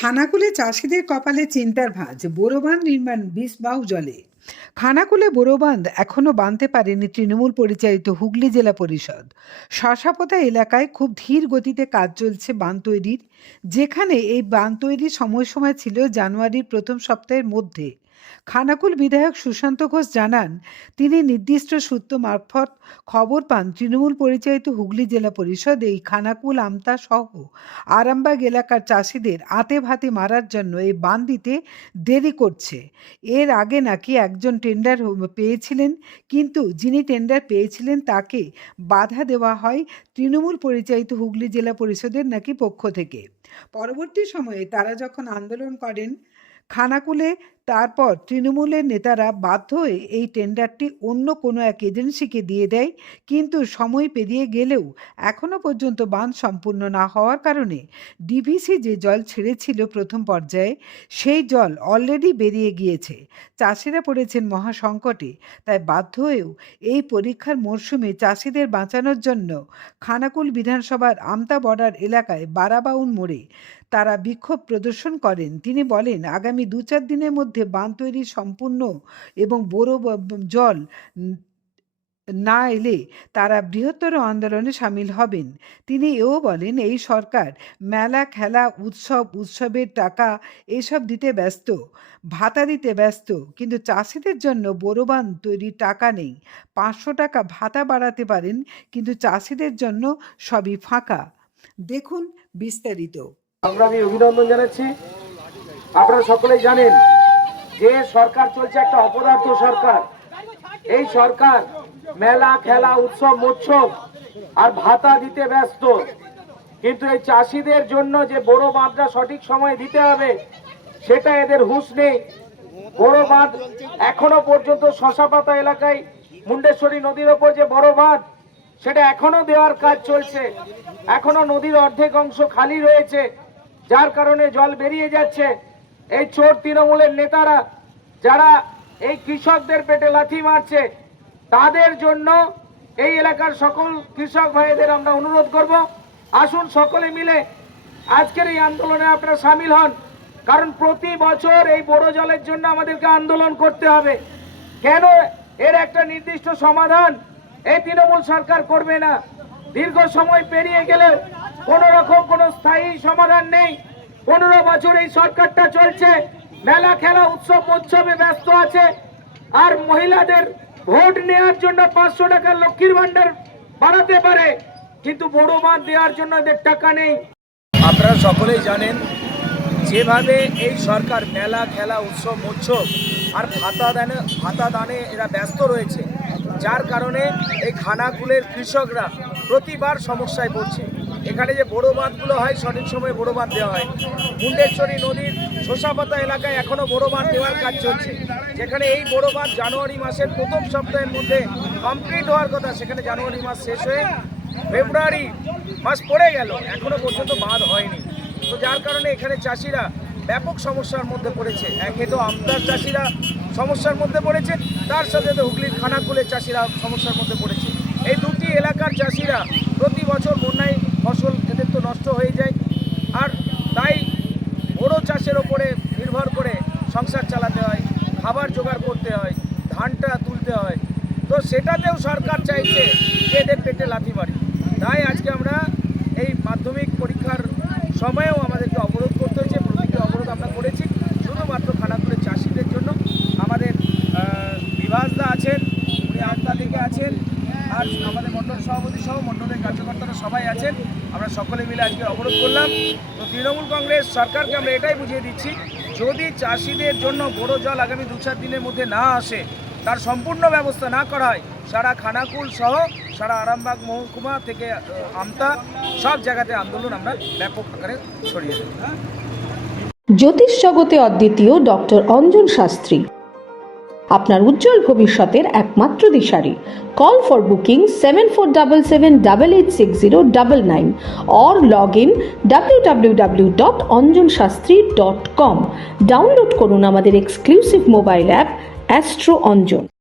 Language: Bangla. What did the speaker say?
খানাকুলে চাষিদের কপালে চিন্তার ভাঁজ, বোরো বাঁধ নির্মাণ ২০ বাহু জলে। খানাকুলে বোরো বাঁধ এখনও বাঁধতে পারেনি তৃণমূল পরিচালিত হুগলি জেলা পরিষদ। শশাপোতা এলাকায় খুব ধীর গতিতে কাজ চলছে বাঁধ তৈরির, যেখানে এই বাঁধ তৈরির সময়সীমা ছিল জানুয়ারির প্রথম সপ্তাহের মধ্যে। খানাকুল বিধায়ক সুশান্ত ঘোষ জানান, তিনি নির্দিষ্ট সূত্র মারফত খবর পান তৃণমূল পরিচালিত হুগলি জেলা পরিষদ এই খানাকুল, আমতা সহ আরামবাগ এলাকার চাষিদের আতে ভাতে মারার জন্য এই বাঁধ দিতে দেরি করছে। এর আগে নাকি একজন টেন্ডার পেয়েছিলেন, কিন্তু যিনি টেন্ডার পেয়েছিলেন তাকে বাধা দেওয়া হয় তৃণমূল পরিচালিত হুগলি জেলা পরিষদের নাকি পক্ষ থেকে। পরবর্তী সময়ে তারা যখন আন্দোলন করেন খানাকুলে, তারপর তৃণমূলের নেতারা বাধ্য হয়ে এই টেন্ডারটি অন্য কোনো এক এজেন্সিকে দিয়ে দেয়, কিন্তু সময় পেরিয়ে গেলেও এখনও পর্যন্ত বাঁধ সম্পূর্ণ না হওয়ার কারণে ডিভিসি যে জল ছেড়েছিল প্রথম পর্যায়ে, সেই জল অলরেডি বেরিয়ে গিয়েছে। চাষিরা পড়েছেন মহাসংকটে, তাই বাধ্য হয়েও এই পরীক্ষার মরশুমে চাষিদের বাঁচানোর জন্য খানাকুল বিধানসভার আমতা বর্ডার এলাকায় বারাবাউন মোড়ে তারা বিক্ষোভ প্রদর্শন করেন। তিনি বলেন, আগামী ২-৪ দিনের মধ্যে বাঁধ তৈরি সম্পূর্ণ এবং বোরো জল না এলে তারা বৃহত্তর আন্দোলনে সামিল হবেন। তিনি এও বলেন, এই সরকার মেলা, খেলা, উৎসবের টাকা এসব দিতে ব্যস্ত, ভাতা দিতে ব্যস্ত, কিন্তু চাষিদের জন্য বোরো বাঁধ তৈরির টাকা নেই। ৫০০ টাকা ভাতা বাড়াতে পারেন, কিন্তু চাষিদের জন্য সবই ফাঁকা। দেখুন বিস্তারিত। আমি অভিনন্দন জানাচ্ছি। আপনারা সকলেই জানেন যে সরকার চলছে একটা অপদার্থ সরকার। এই সরকার মেলা, খেলা, উৎসব, মৎসব আর ভাতা দিতে ব্যস্ত, কিন্তু এই চাষিদের জন্য যে বড় বাঁধটা সঠিক সময়ে দিতে হবে সেটা এদের হুঁশ নেই। বড় বাঁধ এখনো পর্যন্ত শশাপাতা এলাকায় মুন্ডেশ্বরী নদীর ওপর যে বড় বাঁধ, সেটা এখনো দেওয়ার কাজ চলছে। এখনো নদীর অর্ধেক অংশ খালি রয়েছে, যার কারণে জল বেরিয়ে যাচ্ছে। এই চোর তৃণমূলের নেতারা যারা এই কৃষকদের পেটে লাথি মারছে, তাদের জন্য এই এলাকার সকল কৃষক ভাইদের আমরা অনুরোধ করব, আসুন সকলে মিলে আজকের এই আন্দোলনে আপনারা সামিল হন। কারণ প্রতি বছর এই বড় জলের জন্য আমাদেরকে আন্দোলন করতে হবে। কেন এর একটা নির্দিষ্ট সমাধান এই তৃণমূল সরকার করবে না? দীর্ঘ সময় পেরিয়ে গেলেও কোন রকম কোন স্থায়ী সমাধান নেই। 15 বছর এই সরকারটা চলছে, মেলা, খেলা, উৎসব, মৎসবে ব্যস্ত আছে। আর মহিলাদের ভোট নেওয়ার জন্য 500 টাকা লক্ষ্মীর ভান্ডার বাড়াতে পারে, কিন্তু বড় বাঁধ দেওয়ার জন্য এদের টাকা নেই। আপনারা সকলেই জানেন যেভাবে এই সরকার মেলা, খেলা, উৎসব, মৎসব আর ভাতা দানে এরা ব্যস্ত রয়েছে, যার কারণে এই খানাকুলের কৃষকরা প্রতিবার সমস্যায় পড়ছে। এখানে যে বড় বাঁধগুলো হয় সঠিক সময়ে বড় বাঁধ দেওয়া হয়। মুন্ডেশ্বরী নদীর শশাপাতা এলাকায় এখনো বড় বাঁধ দেওয়ার কাজ চলছে, যেখানে এই বড় বাঁধ জানুয়ারি মাসের প্রথম সপ্তাহের মধ্যে কমপ্লিট হওয়ার কথা, সেখানে জানুয়ারি মাস শেষ হয়ে ফেব্রুয়ারি মাস পড়ে গেল, এখনো পর্যন্ত বাঁধ হয়নি। তো যার কারণে এখানে চাষিরা ব্যাপক সমস্যার মধ্যে পড়েছে। একে তো আমতার চাষিরা সমস্যার মধ্যে পড়েছে, তার সাথে তো হুগলির খানাকুলের চাষিরা সমস্যার মধ্যে পড়েছে। এই দুটি এলাকার চাষিরা প্রতি বছর বন্যায় ফসল এদের তো নষ্ট হয়ে যায়, আর তাই বড় চাষের ওপরে নির্ভর করে সংসার চালাতে হয়, খাবার জোগাড় করতে হয়, ধানটা তুলতে হয়। তো সেটাতেও সরকার চাইছে যে এদের পেটে লাথি মারি। তাই আজকে আমরা এই মাধ্যমিক পরীক্ষার সময়েও আমাদেরকে অবরোধ করতে হয়েছে। প্রতিটি অবরোধ আমরা করেছি শুধুমাত্র খানাকুলের চাষিদের জন্য। আমাদের বিভাসদা আছেন, উনি আমতা থেকে আছেন, আর আমাদের মণ্ডল সভাপতি সহ মণ্ডলের কার্যকর্তারা সবাই আছেন। আমরা সকলে মিলে আজকে অবরোধ করলাম। তো তৃণমূল কংগ্রেস সরকারকে আমরা এটাই বুঝিয়ে দিচ্ছি, যদি চাষিদের জন্য বড় জল আগামী 2-4 দিনের মধ্যে না আসে, তার সম্পূর্ণ ব্যবস্থা না করা হয়, সারা খানাকুল সহ সারা আরামবাগ মহকুমা থেকে আমতা সব জায়গাতে আন্দোলন আমরা ব্যাপক আকারে ছড়িয়ে দেব। জ্যোতিষ জগতে অদ্বিতীয় ডক্টর অঞ্জন শাস্ত্রী, আপনার উজ্জ্বল ভবিষ্যতের একমাত্র দিশারি। Call for booking 7477886099 or log in www.anjanshastri.com। Download করুন আমাদের exclusive mobile app astro Anjan.